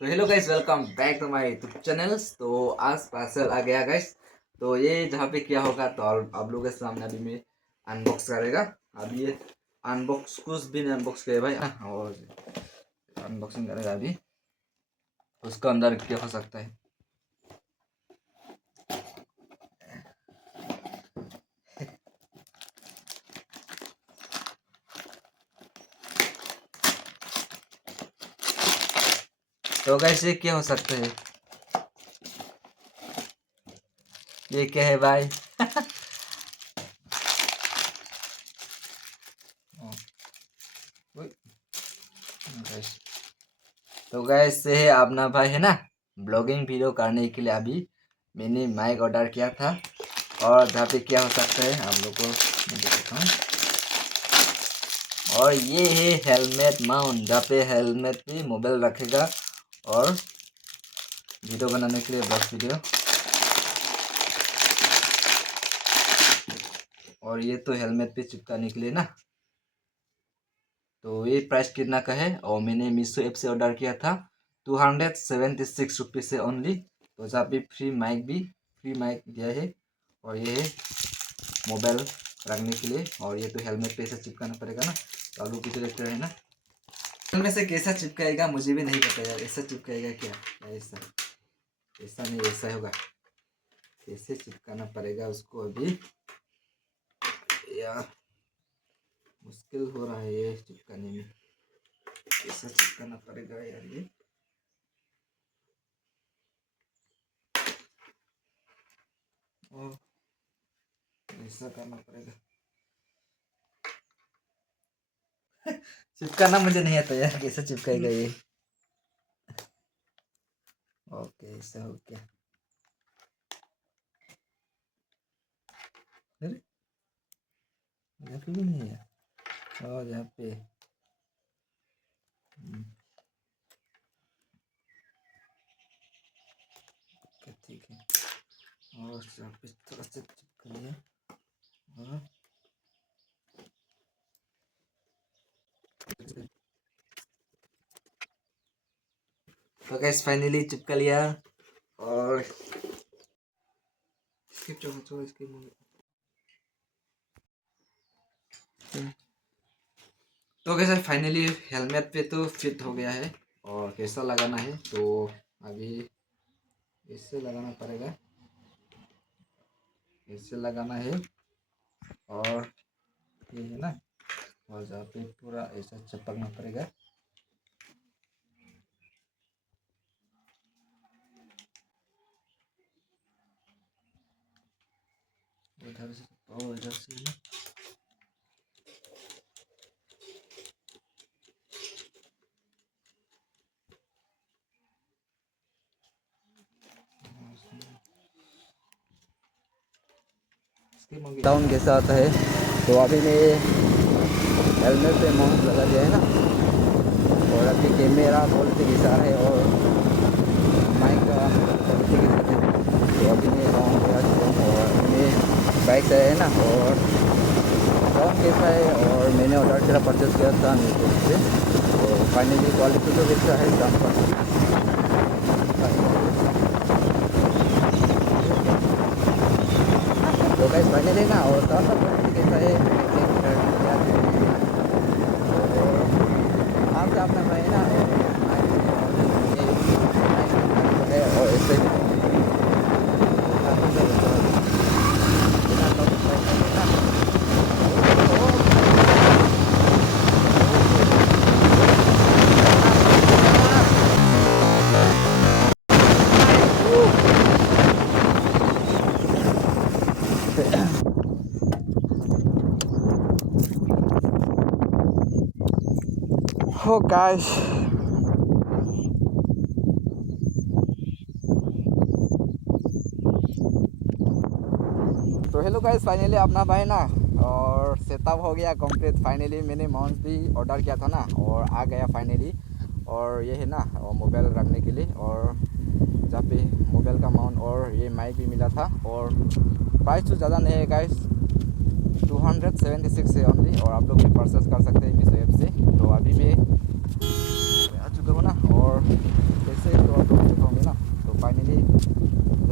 तो hello guys, welcome back to my YouTube channels. तो आज पार्सल आ गया गाइस। तो ये जहाँ पे क्या होगा तो आप लोगों के सामने अभी मैं अनबॉक्स करेगा। अभी ये अनबॉक्स कुछ भी नहीं अनबॉक्स किया भाई, और अनबॉक्सिंग करेगा अभी। उसका अंदर क्या हो सकता है। तो गाइस ये क्या हो सकता है, ये क्या है भाई। गाइस, तो गैस से है अपना भाई है ना, ब्लॉगिंग वीडियो करने के लिए अभी मैंने माइक ऑर्डर किया था। और जहाँ पे क्या हो सकता है आप लोग को मैं दिखाता हूँ। और ये है हेलमेट माउंट, जहाँ पे हेलमेट पे मोबाइल रखेगा और वीडियो बनाने के लिए ब्लॉग वीडियो। और ये तो हेलमेट पे चिपकाने के लिए ना। तो ये प्राइस कितना का है, और मैंने मीशो ऐप से ऑर्डर किया था 276 रुपीज़ से ओनली। तो जहाँ पे फ्री माइक दिया है। और ये है मोबाइल रखने के लिए। और ये तो हेलमेट पे ऐसा चिपकाना पड़ेगा ना। तो आप लोग की तरह है ना, में से कैसा चिपकाएगा मुझे भी नहीं पता यार। ऐसा चिपकाएगा क्या, ऐसा ऐसा नहीं, ऐसा होगा। कैसे चिपकाना पड़ेगा उसको अभी यार, मुश्किल हो रहा है ये चिपकाने में। कैसा चिपकाना पड़ेगा यार ये। और ऐसा करना पड़ेगा। चिपकाना मुझे नहीं आता यार, कैसे चिपकाएगा ये। ओके ऐसा हो गया। अरे यहाँ पे भी नहीं है, और यहाँ पे ठीक है। और यहाँ पे थोड़ा सा चिपका लिया। और तो गाइस फाइनली चिपका लिया। और इसके तो कैसे फाइनली हेलमेट पे तो फिट हो गया है। और कैसा लगाना है तो अभी इससे लगाना पड़ेगा, इससे लगाना है। और ये है ना, और जहाँ पे पूरा ऐसा चिपकना पड़ेगा। उधर से और इधर से ना। डाउन कैसा आता है। तो अभी मैं हेलमेट पे माउंट लगा दिया है ना। और अभी कैमरा क्वालिटी के साथ है और माइक का क्वालिटी के साथ है। तो अभी मैं डाउन लगा चुका हूँ। और मैं बाइक से है ना, और डाउन कैसा है। और मैंने ऑर्डर किया, परचेस किया था मीशो से। तो फाइनली क्वालिटी तो कैसा है दाम पर। तो गाइस फाइनली ना, और दाम का क्वालिटी कैसा है आम से अपना भाई ना। और ऐसे हो गाइस। तो हेलो गाइस, फाइनली अपना भाई ना, और सेटअप हो गया कंप्लीट। फाइनली मैंने माउंट भी ऑर्डर किया था ना, और आ गया फाइनली। और ये है ना, और मोबाइल रखने के लिए। और जहाँ पे मोबाइल का माउंट और ये माइक भी मिला था। और प्राइस तो ज़्यादा नहीं है गाइस, 276 है ओनली। और आप लोग भी परचेस कर सकते हैं मीशो ऐप से। तो अभी मैं आ चुका हूँ ना। और कैसे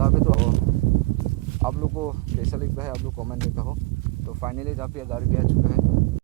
जहाँ पे तो आप लोग को कैसा लगता है आप लोग कमेंट में कहो। तो फाइनली जहाँ पे 1000 रुपया आ चुका है।